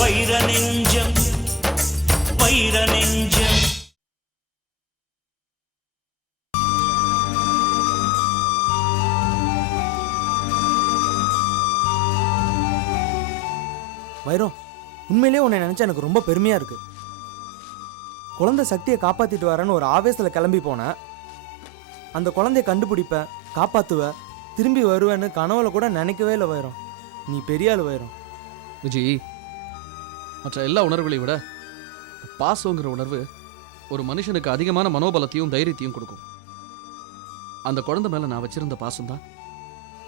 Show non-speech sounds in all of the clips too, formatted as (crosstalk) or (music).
வைர நெஞ்சம் வைர நெஞ்சம். வைரம் உண்மையிலேயே உன்னை நினச்சா எனக்கு ரொம்ப பெருமையாக இருக்குது குழந்தை சக்தியை காப்பாற்றிட்டு வரேன்னு ஒரு ஆவேசத்தில் கிளம்பி போனேன். அந்த குழந்தைய கண்டுபிடிப்ப காப்பாற்றுவ திரும்பி வருவேன்னு கனவுல கூட நினைக்கவே இல்லை வைரம். நீ பெரிய ஆள் வைரம். விஜய் மற்ற எல்லா உணர்வுகளையும் விட பாசங்கிற உணர்வு ஒரு மனுஷனுக்கு அதிகமான மனோபலத்தையும் தைரியத்தையும் கொடுக்கும். அந்த குழந்தை மேலே நான் வச்சிருந்த பாசம் தான்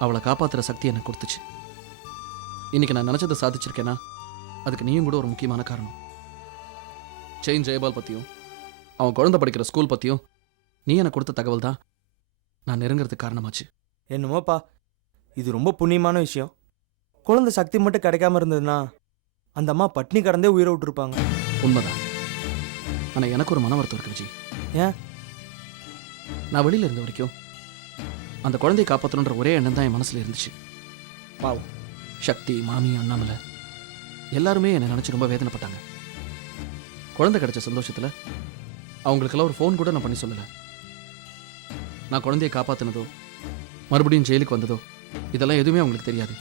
அவளை காப்பாத்துற சக்தி எனக்கு கொடுத்துச்சு. இன்னைக்கு நான் நினச்சதை சாதிச்சிருக்கேனா? அதுக்கு நீயும் கூட ஒரு முக்கியமான காரணம். செயின் ஜெயபால் பற்றியும் அவன் குழந்தை படிக்கிற ஸ்கூல் பற்றியும் நீ எனக்கு கொடுத்த தகவல் தான் நான் நெருங்கிறதுக்கு காரணமாச்சு. என்னமோப்பா இது ரொம்ப புண்ணியமான விஷயம். குழந்தை சக்தி மட்டும் கிடைக்காம இருந்ததுன்னா அந்த அம்மா பட்னி கடந்தே உயிரை விட்டுருப்பாங்க. உண்மைதான். ஆனால் எனக்கு ஒரு மன வருத்தம் இருக்கு விஜய். ஏன்? நான் வெளியில இருந்த வரைக்கும் அந்த குழந்தையை காப்பாற்றணுன்ற ஒரே எண்ணம் தான் என் மனசுல இருந்துச்சு. பாவம் சக்தி மாமி அண்ணாமலை எல்லாருமே என்னை நினச்சி ரொம்ப வேதனைப்பட்டாங்க. குழந்தை கிடைச்ச சந்தோஷத்தில் அவங்களுக்கெல்லாம் ஒரு ஃபோன் கூட நான் பண்ணி சொல்லலை. நான் குழந்தையை காப்பாற்றினதோ மறுபடியும் ஜெயிலுக்கு வந்ததோ இதெல்லாம் எதுவுமே அவங்களுக்கு தெரியாது.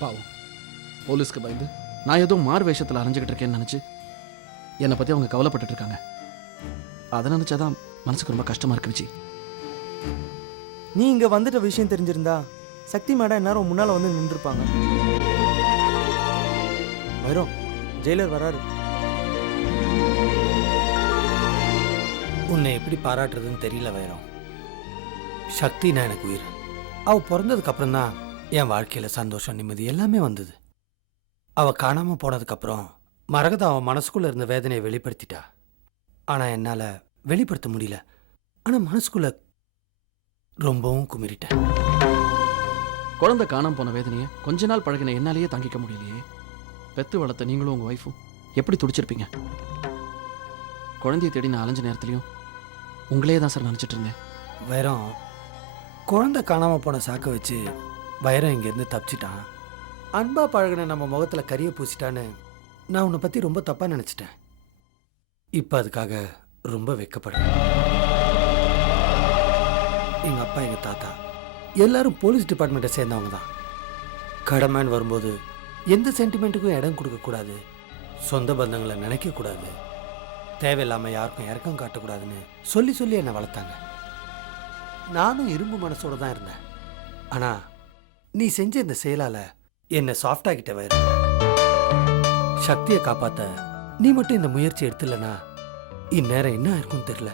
பாவம். போலீஸ்க்கு பயந்து நான் ஏதோ மாறு வேஷத்தில் அலைஞ்சிக்கிட்டு இருக்கேன்னு நினச்சி என்னை பற்றி அவங்க கவலைப்பட்டுட்டு இருக்காங்க அதை நினச்சாதான் மனசுக்கு ரொம்ப கஷ்டமாக இருக்கு நீ இங்கே வந்துட்ட விஷயம் தெரிஞ்சிருந்தா சக்தி மேடம் எல்லாரும் முன்னால் வந்து நின்றுருப்பாங்க வைரம். ஜெயிலர் வராரு. உன்னை எப்படி பாராட்டுறதுன்னு தெரியல வைரம். சக்தினா எனக்கு உயிர். அவ பிறந்ததுக்கு அப்புறம் தான் என் வாழ்க்கையில சந்தோஷம் நிம்மதி எல்லாமே வந்தது. அவ காணாம போனதுக்கு அப்புறம் மரகதா அவன் மனசுக்குள்ள இருந்த வேதனையை வெளிப்படுத்திட்டா. ஆனா என்னால வெளிப்படுத்த முடியல. ஆனா மனசுக்குள்ள ரொம்பவும் குமிரிட்டேன் குழந்தை காணாம போன வேதனையை கொஞ்ச நாள் பழகின என்னாலேயே தாங்கிக்க முடியலையே. பெத்து வளர்த்த நீங்களும் உங்கள் ஒய்ஃபும் எப்படி துடிச்சிருப்பீங்க? குழந்தையை தேடி நான் அலைஞ்ச நேரத்துலையும் உங்களே தான் சார் நினச்சிட்டு இருந்தேன். வைரம் குழந்தை காணாமல் போன சாக்கை வச்சு வைரம் இங்கேருந்து தப்பிச்சிட்டான். அன்பா பழகின நம்ம முகத்தில் கறியை பூசிட்டான்னு நான் உன்னை பற்றி ரொம்ப தப்பாக நினச்சிட்டேன். இப்போ அதுக்காக ரொம்ப வெக்கப்படுறேன் எங்கள் அப்பா எங்கள் தாத்தா எல்லாரும் போலீஸ் டிபார்ட்மெண்ட்டை சேர்ந்தவங்க தான். கடமைன்னு வரும்போது எந்த சென்டிமெண்ட்டுக்கும் இடம் கொடுக்கக்கூடாது சொந்த பந்தங்களை நினைக்கக்கூடாது தேவையில்லாமல் யாருக்கும் இறக்கம் காட்டக்கூடாதுன்னு சொல்லி சொல்லி என்னை வளர்த்தாங்க. நானும் இரும்பு மனசோட தான் இருந்தேன். ஆனா நீ செஞ்ச இந்த செயலால என்னை சாஃப்டாகிட்ட வயிறு சக்தியை காப்பாத்த நீ மட்டும் இந்த முயற்சி எடுத்துலனா இந்நேரம் என்ன இருக்கும்னு தெரியல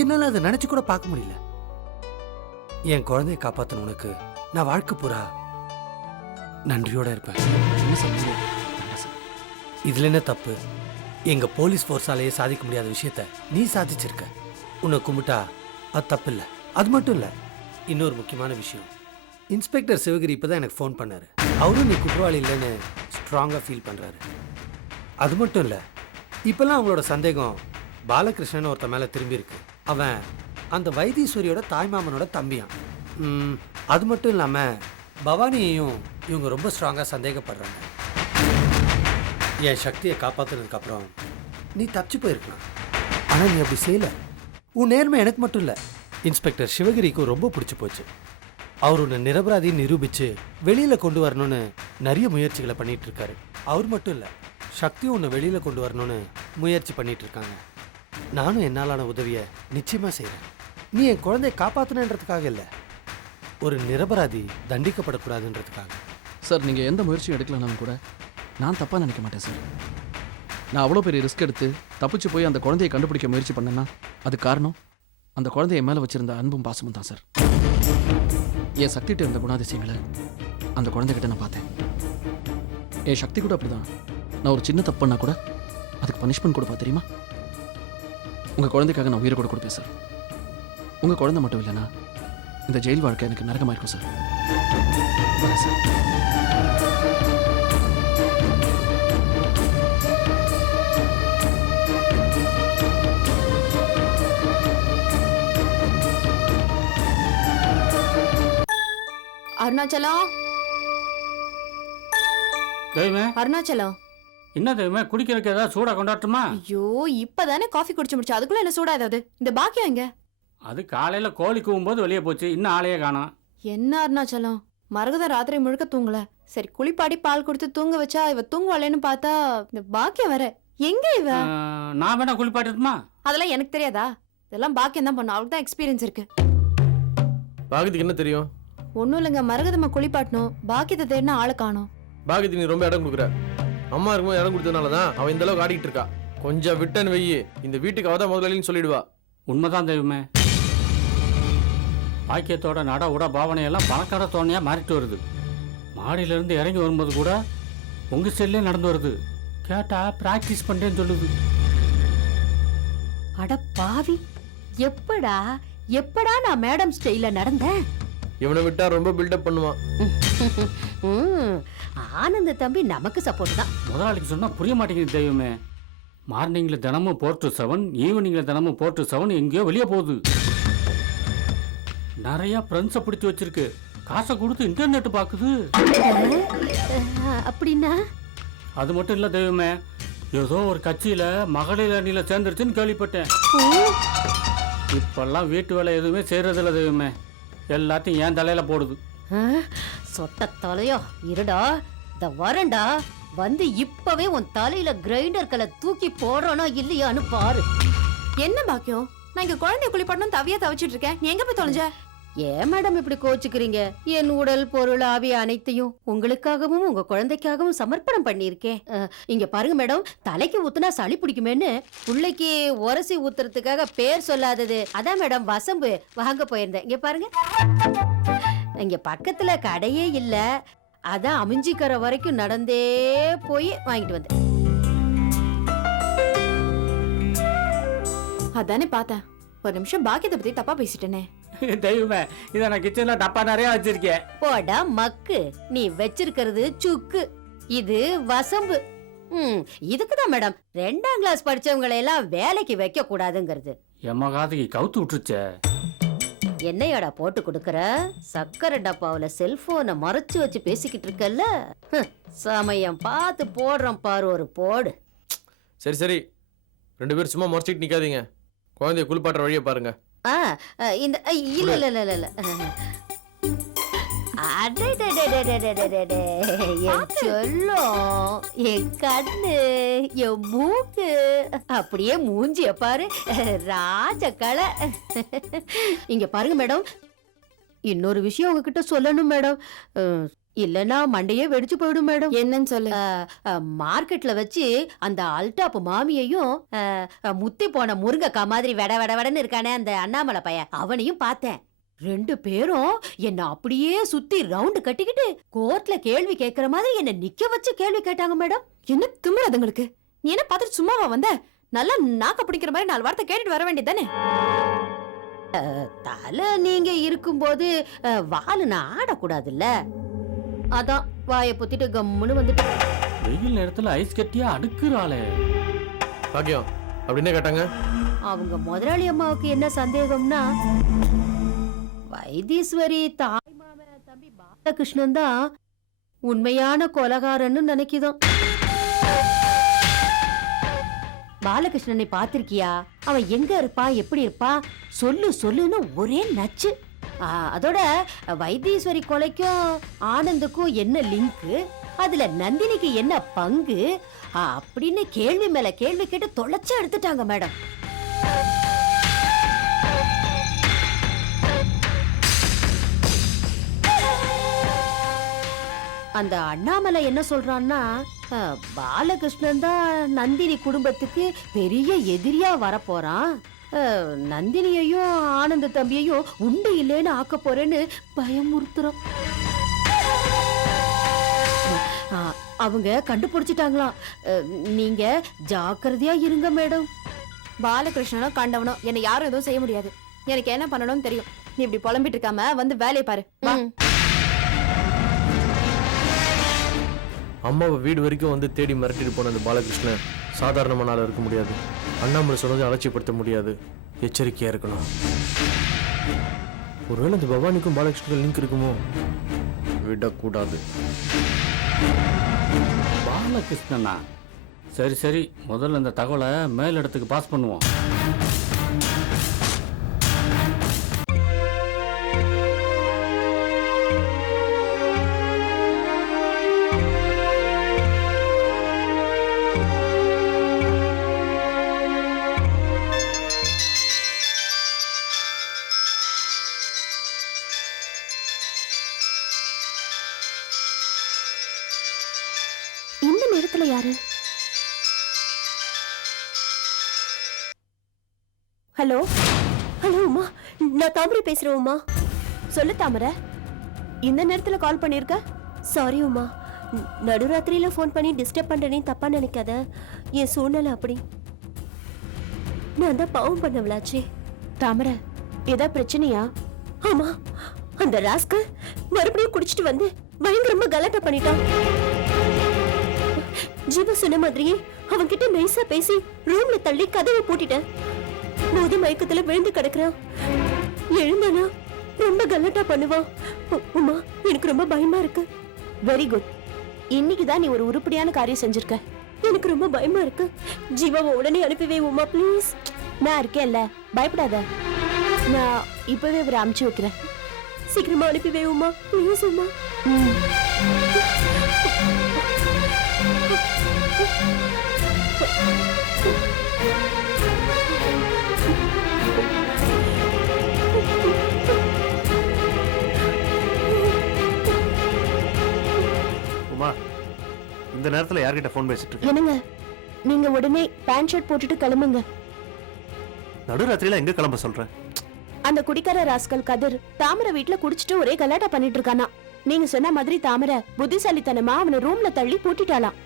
என்னால அதை நினைச்சு கூட பார்க்க முடியல. என் குழந்தைய காப்பாத்தின உனக்கு நான் வாழ்க்கை பூரா நன்றியோட இருப்பேன். இதுல என்ன தப்பு? எங்க போலீஸ் ஃபோர்ஸாலேயே சாதிக்க முடியாத விஷயத்த நீ சாதிச்சிருக்க. உன்னை கும்பிட்டா அது தப்பு இல்லை அது மட்டும் இல்லை. இன்னொரு முக்கியமான விஷயம். இன்ஸ்பெக்டர் சிவகிரி இப்பதான் எனக்கு ஃபோன் பண்ணார். அவரும் நீ குற்றவாளி இல்லைன்னு ஸ்ட்ராங்காக ஃபீல் பண்ணுறாரு அது மட்டும் இல்லை இப்போல்லாம் அவங்களோட சந்தேகம் பாலகிருஷ்ணன் ஒருத்த மேலே திரும்பியிருக்கு அவன் அந்த வைத்தீஸ்வரியோட தாய்மாமனோட தம்பியான் அது மட்டும் இல்லாமல் பவானியையும் இவங்க ரொம்ப ஸ்ட்ராங்காக சந்தேகப்படுறாங்க. என் சக்தியை காப்பாற்றுனதுக்கப்புறம் நீ தப்பிச்சு போயிருக்கலாம். ஆனால் நீ அப்படி செய்யலை. உன் நேர்மை எனக்கு மட்டும் இல்லை இன்ஸ்பெக்டர் சிவகிரிக்கும் ரொம்ப பிடிச்சி போச்சு. அவர் உன்னை நிரபராதி நிரூபித்து வெளியில் கொண்டு வரணும்னு நிறைய முயற்சிகளை பண்ணிட்டு இருக்காரு. அவர் மட்டும் இல்லை சக்தியும் உன்னை வெளியில் கொண்டு வரணும்னு முயற்சி பண்ணிட்டு இருக்காங்க. நானும் என்னாலான உதவியை நிச்சயமாக செய்கிறேன் நீ என் குழந்தையை காப்பாற்றணுன்றதுக்காக இல்லை ஒரு நிரபராதி தண்டிக்கப்படக்கூடாதுன்றதுக்காக. சார் நீங்கள் எந்த முயற்சியும் எடுக்கலனாலும் கூட நான் தப்பாக நினைக்க மாட்டேன் சார். நான் அவ்வளோ பெரிய ரிஸ்க் எடுத்து தப்பிச்சு போய் அந்த குழந்தையை கண்டுபிடிக்க முயற்சி பண்ணேன்னா அது காரணம்? அந்த குழந்தைய மேலே வச்சிருந்த அன்பும் பாசமும் தான் சார். என் சக்திகிட்ட இருந்த குணாதிசயங்களை அந்த குழந்தைகிட்ட நான் பார்த்தேன். என் சக்தி கூட அப்படிதான். நான் ஒரு சின்ன தப்பு பண்ணால் கூட அதுக்கு பனிஷ்மெண்ட் கொடுப்பா தெரியுமா? உங்கள் குழந்தைக்காக நான் உயிரை கூட கொடுப்பேன் சார். உங்கள் குழந்தை மட்டும் இல்லைனா இந்த ஜெயில் வாழ்க்கை எனக்கு நரகமாக இருக்கும் சார். சார். அருணாச்சலம்? தெய்வமே. அருணாச்சலம். என்ன தெய்வமே குடிக்கிறதுக்கு ஏதாவது சூடா கொண்டாட்டுமா ஐயோ இப்பதானே காஃபி குடிச்சு முடிச்சு அதுக்குள்ள என்ன சூடா ஏதாவது? இந்த பாக்கியம் எங்க? அது காலையில கோழி கூவும்போது வெளியே போச்சு. இன்னும் ஆளையே காணோம். என்ன அருணாச்சலம்? மரகத ராத்திரி முழுக்க தூங்கல. சரி குளிப்பாடி பால் கொடுத்து தூங்க வச்சா இவ தூங்குவாளேன்னு பார்த்தா இந்த பாக்கியம் வேற. எங்க இவ? நான் வேணா குளிப்பாட்டுமா அதெல்லாம் எனக்கு தெரியாதா? இதெல்லாம் பாக்கியம் தான் பண்ணும். அவளுக்கு தான் எக்ஸ்பீரியன்ஸ் இருக்கு. பாகத்துக்கு என்ன தெரியும்? ஒன்றும் இல்லைங்க மரகதம்மா குளிப்பாட்டணும் பாக்கியத்தை தேடினா ஆளை காணும். பாகத்துக்கு நீ ரொம்ப இடம் கொடுக்குற. அம்மா இருக்கும்போது இடம் கொடுத்ததுனால தான் அவன் இந்த அளவுக்கு ஆடிட்டு இருக்கா. கொஞ்சம் விட்டன் வெயி இந்த வீட்டுக்கு அவ தான் முதலாளின்னு சொல்லிடுவா. உண்மைதான் தெய்வமே. பாக்கியத்தோட நட உட பாவனையெல்லாம் பணக்கார தோணையா மாறிட்டு வருது. மாடியில இருந்து இறங்கி வரும்போது கூட உங்க செல்லே நடந்து வருது. கேட்டா பிராக்டிஸ் பண்றேன்னு சொல்லுது. அட பாவி எப்படா எப்படா நான் மேடம் ஸ்டைல நடந்தேன்? இவனை விட்டா ரொம்ப பில்டப் பண்ணுவான் ம், ஆனந்த தம்பி நமக்கு சப்போர்ட் தான். முதலாளிக்கு சொன்னா புரிய மாட்டேங்குது தெய்வமே. மார்னிங்ல தினமும் ஃபோர் டு செவன் ஈவினிங்ல தினமும் ஃபோர் டு செவன் எங்கேயோ வெளியே போகுது. நிறைய ஃப்ரெண்ட்ஸை பிடிச்சி வச்சிருக்கு. காசை கொடுத்து இன்டர்நெட் பார்க்குது அஹ், அப்படின்னா? அது மட்டும் இல்ல தெய்வமே. ஏதோ ஒரு கட்சியில மகளிர் அணியில சேர்ந்துருச்சுன்னு கேள்விப்பட்டேன். இப்பெல்லாம் வீட்டு வேலை எதுவுமே செய்யறதில்ல தெய்வமே. எல்லாத்தையும் என் தலையில போடுது. சொட்ட தலையோ இருடா இந்த வரண்டா வந்து இப்பவே உன் தலையில கிரைண்டர் கலை தூக்கி போடுறானா இல்லையான்னு பாரு. என்ன பாக்கியம்? நான் இங்க குழந்தைய குளிப்பாட்டணும் தவியா தவிச்சிட்டு இருக்கேன். நீ எங்க போய் தொலைஞ்ச? ஏன் மேடம் இப்படி கோச்சுக்கிறீங்க? என் உடல் பொருள் ஆவி அனைத்தையும் உங்களுக்காகவும் உங்க குழந்தைக்காகவும் சமர்ப்பணம் பண்ணியிருக்கேன். இங்க பாருங்க மேடம் தலைக்கு ஊத்துனா சளி பிடிக்குமேன்னு பிள்ளைக்கு உரசி ஊத்துறதுக்காக பேர் சொல்லாதது. அதான் மேடம் வசம்பு. வாங்க போயிருந்தேன். இங்க பாருங்க. இங்க பக்கத்துல கடையே இல்ல. அதான் அமிஞ்சிக்கிற வரைக்கும் நடந்தே போய் வாங்கிட்டு வந்தேன். அதானே பார்த்தேன். ஒரு நிமிஷம் பாக்கியத்தை பத்தி தப்பா பேசிட்டேனே. (laughs) தெய்வமே இதை நான் கிச்சன்ல டப்பா நிறைய வச்சிருக்கேன். போடா மக்கு. நீ வச்சிருக்கிறது சுக்கு. இது வசம்பு. ம் இதுக்குதான் மேடம் ரெண்டாம் கிளாஸ் படிச்சவங்களை எல்லாம் வேலைக்கு வைக்க கூடாதுங்கிறது எம்ம காதுக்கு கவுத்து விட்டுருச்சே. என்னையாடா போட்டு கொடுக்கற? சக்கரை டப்பாவுல செல்போனை மறைச்சு வச்சு பேசிக்கிட்டு இருக்கல்ல? ஹம், சமயம் பார்த்து போடுறோம் பாரு ஒரு போடு. சரி சரி. ரெண்டு பேரும் சும்மா முறைச்சிட்டு நிக்காதீங்க. குழந்தைய குளிப்பாட்டுற வழியை பாருங்க. ஆ இந்த இல்ல இல்ல இல்ல இல்ல என் சொல்லும் என் கண்ணு என் மூக்கு. அப்படியே மூஞ்சிய பாரு. ராஜ கலை. இங்க பாருங்க மேடம். இன்னொரு விஷயம் உங்ககிட்ட சொல்லணும் மேடம். அஹ், இல்லைன்னா மண்டையே வெடிச்சு போயிடும் மேடம். என்னன்னு சொல்லு. மார்க்கெட்ல வச்சு அந்த அல்டாப் மாமியையும் முத்தி போன முருங்கக்கா மாதிரி வெட வெட வெடன்னு இருக்கானே அந்த அண்ணாமலை பையன். அவனையும் பார்த்தேன். ரெண்டு பேரும் என்ன அப்படியே சுத்தி ரவுண்டு கட்டிக்கிட்டு கோர்ட்ல கேள்வி கேட்கிற மாதிரி என்ன நிக்க வச்சு கேள்வி கேட்டாங்க மேடம். என்ன திமிரு அதுங்களுக்கு நீ என்ன பார்த்துட்டு சும்மாவா வந்த? நல்லா நாக்க பிடிக்கிற மாதிரி நாலு வார்த்தை கேட்டுட்டு வர வேண்டியதானே தலை நீங்க இருக்கும்போது வாலு நான் ஆடக்கூடாதுல்ல? அதான் வாயை பொத்திட்டு கம்முன்னு வந்துட்டு வெயில் நேரத்துல ஐஸ் கட்டியா அடுக்குறாளே. பாக்கியம் அப்படின்னு கேட்டாங்க. அவங்க முதலாளி அம்மாவுக்கு என்ன சந்தேகம்னா வைத்தீஸ்வரி தாய் மாமன் தம்பி பாலகிருஷ்ணன் தான் உண்மையான கொலகாரன்னு நினைக்குதாம் பாலகிருஷ்ணனை பார்த்திருக்கியா? அவன் எங்க இருப்பான் எப்படி இருப்பான் சொல்லு சொல்லுன்னு ஒரே நச்சு. அதோட வைத்தீஸ்வரி கொலைக்கும் ஆனந்துக்கும் என்ன லிங்க்கு அதுல நந்தினிக்கு என்ன பங்கு? அப்படின்னு கேள்வி மேல கேள்வி கேட்டு தொலைச்சு எடுத்துட்டாங்க மேடம். அந்த அண்ணாமலை என்ன சொல்றான்னா பாலகிருஷ்ணன் தான் நந்தினி குடும்பத்துக்கு பெரிய எதிரியா வரப்போறான். நந்தினியையும் ஆனந்த தம்பியையும் உண்டு இல்லைன்னு ஆக்க போறேன்னு பயமுறுத்துறான் அஹ், அவங்க கண்டுபிடிச்சிட்டாங்களாம் அஹ், நீங்க ஜாக்கிரதையா இருங்க மேடம். பாலகிருஷ்ணனோ கண்டவனோ என்னை யாரும் எதுவும் செய்ய முடியாது. எனக்கு என்ன பண்ணணும்னு தெரியும். நீ இப்படி புலம்பிட்டு இருக்காம வந்து வேலையை பாரு. அம்மாவை வீடு வரைக்கும் வந்து தேடி மிரட்டிட்டு போன அந்த பாலகிருஷ்ணன் சாதாரணமான ஆளா இருக்க முடியாது. அண்ணாமலை சொன்னதை அலட்சியப்படுத்த முடியாது. எச்சரிக்கையா இருக்கணும். ஒருவேளை இந்த பவானிக்கும் பாலகிருஷ்ணனுக்கும் லிங்க் இருக்குமோ? விடக்கூடாது. பாலகிருஷ்ணனா? சரி சரி. முதல்ல இந்த தகவலை மேலிடத்துக்கு பாஸ் பண்ணுவோம். நான் தாமரை பேசுறேன் உமா. சொல்லு தாமரை. இந்த நேரத்துல கால் பண்ணிருக்க? சாரி உமா. நடுராத்திரியில ஃபோன் பண்ணி டிஸ்டர்ப் பண்றேனே தப்பா நினைக்காத. என் சூழ்நிலை அப்படி. நான் தான் பாவம் பண்ணவளாச்சே. தாமரை ஏதா பிரச்சனையா? ஆமா. அந்த ராஸ்கல் மறுபடியும் குடிச்சிட்டு வந்து பயங்கரமா கலாட்டா பண்ணிட்டான். ஜீவா சொன்ன மாதிரியே அவன்கிட்ட நைஸா பேசி ரூம்ல தள்ளி கதவை பூட்டிட்டேன். போது மயக்கத்துல விழுந்து கிடக்குறான் எழுந்தானா ரொம்ப கல்லட்டா பண்ணுவான் உமா எனக்கு ரொம்ப பயமா இருக்கு. வெரி குட் இன்னைக்கு தான் நீ ஒரு உருப்படியான காரியம் செஞ்சிருக்க. எனக்கு ரொம்ப பயமா இருக்கு. ஜீவாவை உடனே அனுப்பிவே உமா ப்ளீஸ் நான் இருக்கேன்ல. பயப்படாத. நான் இப்பவே இவரை அமுச்சு வைக்கிறேன். சீக்கிரமா அனுப்பிவே உமா. ப்ளீஸ் உமா. உமா. இந்த நேரத்துல யார்கிட்ட ஃபோன் பேசிட்டு இருக்க? என்னங்க? நீங்க உடனே பேண்ட் ஷர்ட் போட்டுட்டு கிளம்புங்க. நடுராத்திரியில எங்க கிளம்ப சொல்ற? அந்த குடிக்கார ராஸ்கல் கதிர் தாமரை வீட்ல குடிச்சிட்டு ஒரே கலாட்டா பண்ணிட்டு இருக்கானா? நீங்க சொன்ன மாதிரி தாமரை புத்திசாலித்தனமா அவனை ரூம்ல தள்ளி பூட்டிட்டாளாம்.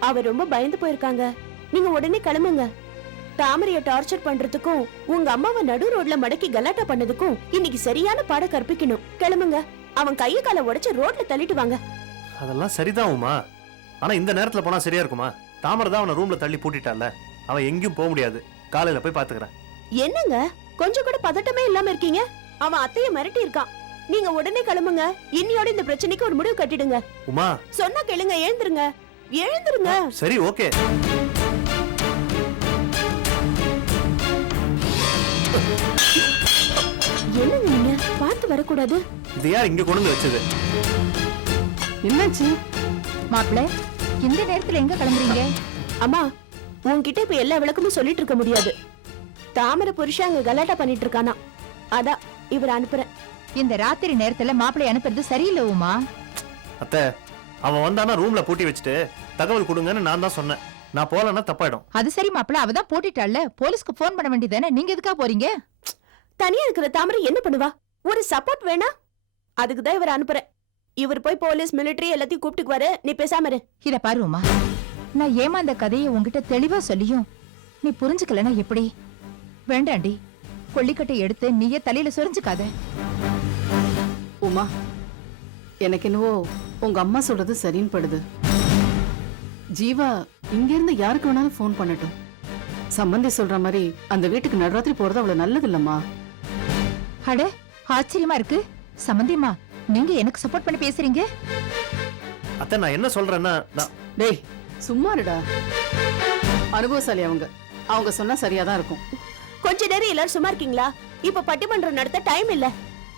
அவ ரொம்ப பயந்து போயிருக்காங்க. நீங்க உடனே கிளம்புங்க. தாமரைய டார்ச்சர் பண்றதுக்கும் உங்க அம்மாவை நடு ரோட்ல மடக்கி கலாட்டா பண்ணதுக்கும் இன்னைக்கு சரியான பாட கற்பிக்கணும். கிளம்புங்க. அவன் கைய காலை உடைச்சு ரோட்ல தள்ளிட்டு வாங்க. அதெல்லாம் சரிதான் உமா. ஆனா இந்த நேரத்துல போனா சரியா இருக்குமா? தாமரை தான் அவனை ரூம்ல தள்ளி பூட்டிட்டால அவன் எங்கேயும் போக முடியாது. காலையில போய் பாத்துக்கிறேன். என்னங்க? கொஞ்சம் கூட பதட்டமே இல்லாம இருக்கீங்க? அவன் அத்தைய மிரட்டி இருக்கான். நீங்க உடனே கிளம்புங்க. இன்னியோட இந்த பிரச்சனைக்கு ஒரு முடிவு கட்டிடுங்க. உமா. சொன்னா கேளுங்க எழுந்துருங்க. எழுந்துருங்க. சரி ஓகே. என்னங்க நீங்க? பார்த்து வரக்கூடாது. இது யார் இங்க கொண்டு வந்து வச்சது? என்னாச்சு? மாப்பிள்ள இந்த நேரத்துல எங்க கிளம்புறீங்க? அம்மா உன்கிட்ட இப்ப எல்லா விளக்கமும் சொல்லிட்டு இருக்க முடியாது. தாமரை புருஷன் அங்க கலாட்டா பண்ணிட்டு இருக்கானா. அதான் இவர் அனுப்புறேன். இந்த ராத்திரி நேரத்துல மாப்பிள்ளை அனுப்புறது சரியில்லை உமா. அத்தை அவன் வந்தானா ரூம்ல பூட்டி வச்சுட்டு தகவல் கொடுங்கன்னு நான் தான் சொன்னேன். நான் போலன்னா தப்பாயிடும். அது சரி மாப்பிள்ள அவதான் போட்டுட்டாள்ல. போலீஸ்க்கு போன் பண்ண வேண்டியதானே நீங்க எதுக்கா போறீங்க? தனியா இருக்கிற தாமரை என்ன பண்ணுவா? ஒரு சப்போர்ட் வேணா? அதுக்கு தான் இவர் அனுப்புறேன். இவர் போய் போலீஸ் மிலிட்டரி எல்லாத்தையும் கூப்பிட்டுக்குவாரு நீ பேசாம இரு. இத பாரு உமா. நான் ஏமாந்த கதையை உன்கிட்ட தெளிவா சொல்லியும் நீ புரிஞ்சுக்கலனா எப்படி? வேண்டாண்டி. கொள்ளிக்கட்டை எடுத்து நீயே தலையில சொரிஞ்சுக்காத. உமா எனக்கு என்னவோ உங்க அம்மா சொல்றது சரின்னு படுது ஜீவா இங்க இருந்து யாருக்கு வேணாலும் ஃபோன் பண்ணட்டும். சம்பந்தி சொல்ற மாதிரி அந்த வீட்டுக்கு நடுராத்திரி போறது அவ்வளவு நல்லது இல்லம்மா அட ஆச்சரியமா இருக்கு. சம்பந்தியம்மா நீங்க எனக்கு சப்போர்ட் பண்ணி பேசுறீங்க? அத்தை நான் என்ன சொல்றேன்னா நான் டேய் சும்மா இருடா. அனுபவசாலி அவங்க. அவங்க சொன்னா சரியா தான் இருக்கும். கொஞ்ச நேரம் எல்லாரும் சும்மா இருக்கீங்களா? இப்ப பட்டிமன்றம் நடத்த டைம் இல்ல.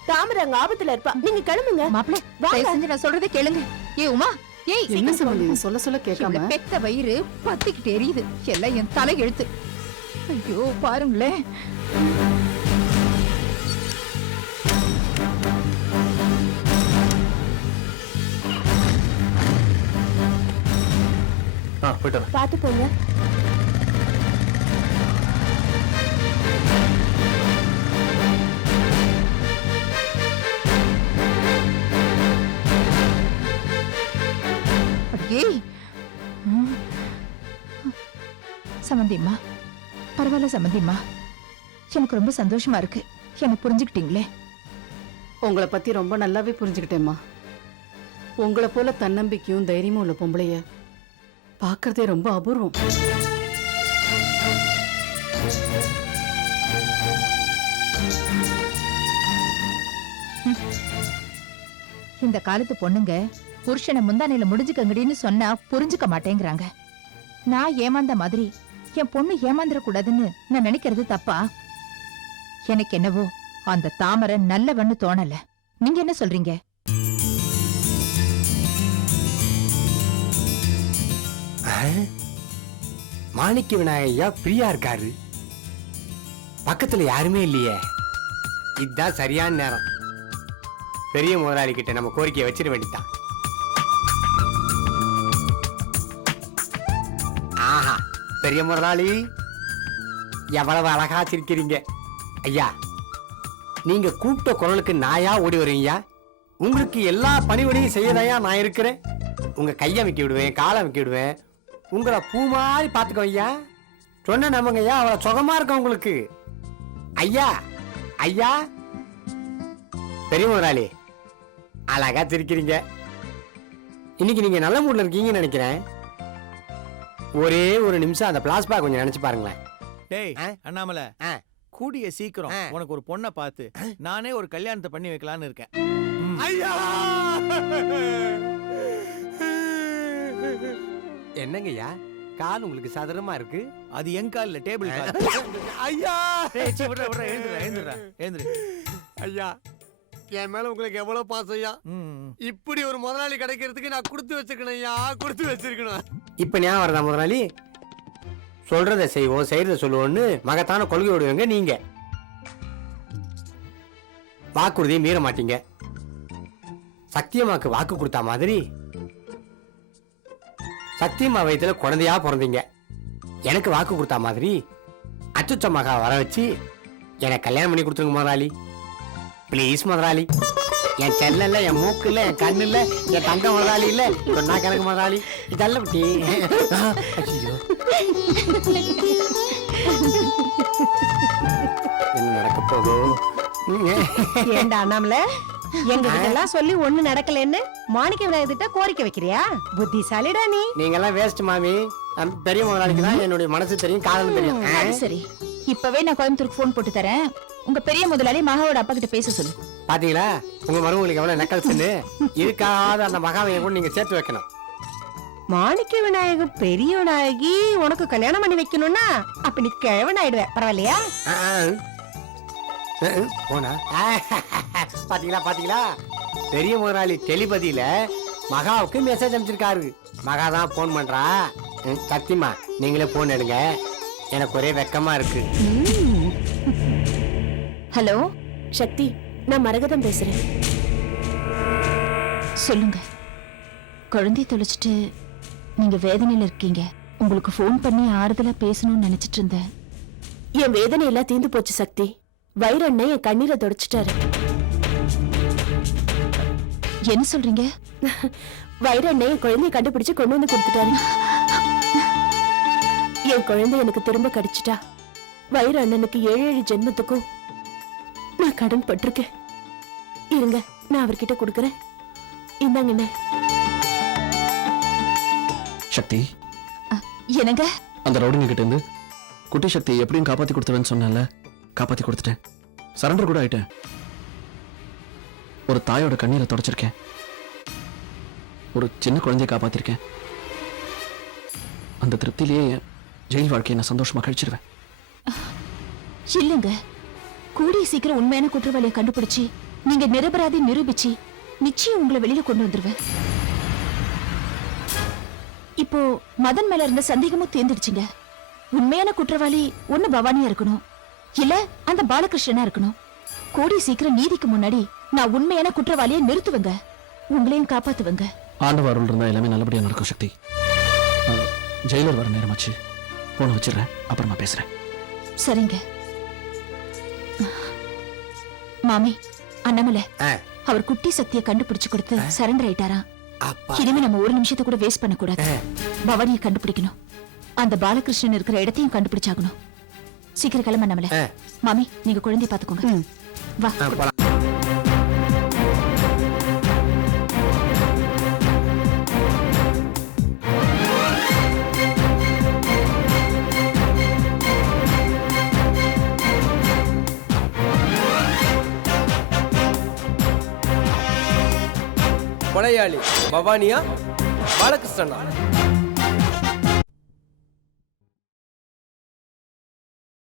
தாமரை அங்க ஆபத்துல இருப்பா. நீங்க கிளம்புங்க. மாப்பிள்ள வாங்க. தயவு செஞ்சு நான் சொல்றதை கேளுங்க. ஏ உமா ஏய். என்ன சீக்கிரம். இது சொல்ல சொல்ல இவள கேட்காம பெத்த வயிறு பத்திக்கிட்டு எரியுது. எல்லாம் என் தலை எழுத்து ஐயோ பாருங்களேன். ஆ போயிட்டு வரேன். பாத்து போங்க. ஏய். ம். சம்மந்திம்மா பரவாயில்ல சம்மந்திம்மா எனக்கு ரொம்ப சந்தோஷமா இருக்கு. என்ன புரிஞ்சுக்கிட்டீங்களே? உங்களை பத்தி ரொம்ப நல்லாவே புரிஞ்சுக்கிட்டேம்மா. உங்களை போல தன்னம்பிக்கையும் தைரியமும் உள்ள பொம்பளைய பார்க்கறதே ரொம்ப அபூர்வம். இந்த காலத்து பொண்ணுங்க புருஷனை முந்தானையில முடிஞ்சுக்கங்கடின்னு சொன்னா புரிஞ்சுக்க மாட்டேங்கிறாங்க. நான் ஏமாந்த மாதிரி என் பொண்ணு ஏமாந்துடக்கூடாதுன்னு நான் நினைக்கிறது தப்பா? எனக்கு என்னவோ அந்த தாமரை நல்லவன்னு தோணல. நீங்க என்ன சொல்றீங்க? மாணிக்க விநாயகையா பிரியா இருக்காரு. பக்கத்துல யாருமே இல்லையே. இதுதான் சரியான நேரம். பெரிய முதலாளி கிட்ட நம்ம கோரிக்கையை வச்சிட வேண்டித்தான் ஆஹா பெரிய முதலாளி. எவ்வளவு அழகா சிரிக்கிறீங்க. ஐயா நீங்க கூப்பிட்ட குரலுக்கு நாயா ஓடி வருவீங்க. உங்களுக்கு எல்லா பணிவிடையும் செய்யதாயா நான் இருக்கிறேன். உங்க கையை அமைக்க விடுவேன் காலை அமைக்க விடுவேன். உங்களை பூ மாதிரி பார்த்துக்கோ ஐயா. சொன்ன நம்பங்க ஐயா அவ்வளோ சுகமா இருக்கும் உங்களுக்கு. ஐயா ஐயா. பெரிய முதலாளி அழகா சிரிக்கிறீங்க. இன்னைக்கு நீங்க நல்ல மூட்ல இருக்கீங்கன்னு நினைக்கிறேன். ஒரே ஒரு நிமிஷம் அந்த பிளாஸ்பா கொஞ்சம் நினைச்சு பாருங்களேன். டேய்? அண்ணாமலை ஆ. கூடிய சீக்கிரம். உனக்கு ஒரு பொண்ணை பார்த்து நானே ஒரு கல்யாணத்தை பண்ணி வைக்கலான்னு இருக்கேன். ஐயா! (laughs) என்னங்கய்யா? கால் உங்களுக்கு சதுரமா இருக்கு? அது என் கால்ல டேபிள் கால். ஐயா! விட்றா விட்றா எழுந்துடா எழுந்துடா. எழுந்துரு ஐயா என் மேல உங்களுக்கு எவ்வளவு பாசம் ஐயா? இப்படி ஒரு முதலாளி கிடைக்கிறதுக்கு நான் கொடுத்து வச்சிருக்கணும் ஐயா கொடுத்து வச்சிருக்கணும். இப்ப ஞாபகம் வருதா முதலாளி? சொல்றதை செய்வோம் செய்யறதை சொல்லுவோம்னு மகத்தான கொள்கை விடுவீங்க நீங்க. வாக்குறுதியை மீற மாட்டீங்க. சத்தியமாக்கு வாக்கு கொடுத்தா மாதிரி சத்தியமா வயத்துல குழந்தையா பிறந்தீங்க. எனக்கு வாக்கு கொடுத்தா மாதிரி அச்சுச்ச மகா வர வச்சு எனக்கு கல்யாணம் பண்ணி கொடுத்துருங்க முதலாளி. ப்ளீஸ் முதலாளி. என் செல்லல என் மூக்கு இல்ல என் கண்ணு இல்ல என் தங்க முதலாளி இல்ல சொன்னா கணக்கு முதலாளி. இதெல்லாம் விட்டி. என்ன நடக்க போகும் ஏண்டா அண்ணாமல? எங்க எல்லாம் சொல்லி ஒண்ணு நடக்கலன்னு மாணிக்க விநாயகர்கிட்ட கோரிக்கை வைக்கிறியா? புத்திசாலிடா நீ. நீங்க எல்லாம் வேஸ்ட் மாமி. பெரிய முதலாளிக்கு தான் என்னுடைய மனசு தெரியும் காதல் தெரியும். சரி. இப்பவே நான் கோயம்புத்தூருக்கு ஃபோன் போட்டு தரேன். உங்க பெரிய முதலாளி மகாவோட அப்பா கிட்ட பேச சொல்லு. பாத்தீங்களா? உங்க மருமகளுக்கு எவ்வளவு நக்கல்ஸ்ன்னு இதுக்காக அந்த மகாவையை கூட நீங்க சேர்த்து வைக்கணும். மாணிக்க விநாயகர் பெரிய விநாயகி உனக்கு கல்யாணம் பண்ணி வைக்கணும்னா அப்ப நீ கிழவன் ஆயிடுவ பரவாயில்லையா போனா? (laughs) பாத்தீங்களா பாத்தீங்களா? பெரிய முதலாளி டெலிபதியில மகாவுக்கு மெசேஜ் அனுப்பிச்சிருக்காரு. மகா தான் போன் பண்றா. ம், சத்தியமா நீங்களே போன் எடுங்க. எனக்கு ஒரே வெக்கமா இருக்கு. ஹலோ சக்தி நான் மரகதம் பேசுறேன். சொல்லுங்க. குழந்தைய தொலைச்சிட்டு நீங்க வேதனையில இருக்கீங்க. உங்களுக்கு ஃபோன் பண்ணி ஆறுதலா பேசணும்னு நினைச்சிட்டு இருந்தேன். என் வேதனை எல்லாம் தீந்து போச்சு சக்தி. வைரண்ணன் என் கண்ணீரை தொடச்சிட்டாரு. என்ன சொல்றீங்க? வைரண்ணன் என் குழந்தைய கண்டுபிடிச்சு கொண்டு வந்து கொடுத்துட்டாரு. என் குழந்தை எனக்கு திரும்ப கிடைச்சிட்டா. வைர அண்ணனுக்கு ஏழு ஏழு ஜென்மத்துக்கும் நான் கடன் பட்டிருக்கேன். இருங்க நான் அவர்கிட்ட கொடுக்கறேன். இந்தாங்கண்ணே சக்தி. என்னங்க? அந்த ரவுடிங்க கிட்ட இருந்து குட்டி சக்தி எப்படியும் காப்பாத்தி கொடுத்துருவேன்னு சொன்னேன்ல. காப்பாத்தி கொடுத்துட்டேன். சரண்டர் கூட ஆயிட்டேன். ஒரு தாயோட கண்ணீரை தொடச்சிருக்கேன். ஒரு சின்ன குழந்தைய காப்பாத்திருக்கேன். அந்த திருப்தியிலேயே ஜெயில் வாழ்க்கையை நான் சந்தோஷமா கழிச்சிருவேன். இல்லைங்க. கூடிய சீக்கிரம் உண்மையான குற்றவாளியை கண்டுபிடிச்சு நீங்க நிரபராதி நிரூபிச்சு நிச்சயம் உங்களை வெளியில கொண்டு வந்துருவேன். இப்போ மதன் மேல இருந்த சந்தேகமும் தேர்ந்துடுச்சுங்க. உண்மையான குற்றவாளி ஒண்ணு பவானியா இருக்கணும். இல்ல அந்த பாலகிருஷ்ணனா இருக்கணும். கூடிய சீக்கிரம் நீதிக்கு முன்னாடி நான் உண்மையான குற்றவாளியை நிறுத்துவேங்க. உங்களையும் காப்பாத்துவேங்க. ஆண்டவ அருள் இருந்தா எல்லாமே நல்லபடியா நடக்கும் சக்தி. ஜெயிலர் வர நேரமாச்சு. போன வச்சிடுறேன். அப்புறமா பேசுறேன். சரிங்க. மாமி அண்ணாமலை. அவர் குட்டி சக்தியை கண்டுபிடிச்சு கொடுத்து சரண்டர் ஆயிட்டாராம் அப்பா. இனிமே நம்ம ஒரு நிமிஷத்தை கூட வேஸ்ட் பண்ண கூடாது பவானியை கண்டுபிடிக்கணும். அந்த பாலகிருஷ்ணன் இருக்கிற இடத்தையும் கண்டுபிடிச்சாகணும். சீக்கிரம் கிளம்ப நம்மள. மாமி நீங்க குழந்தைய பாத்துக்கோங்க வா. கொலையாளி பவானியா பாலகிருஷ்ணனா?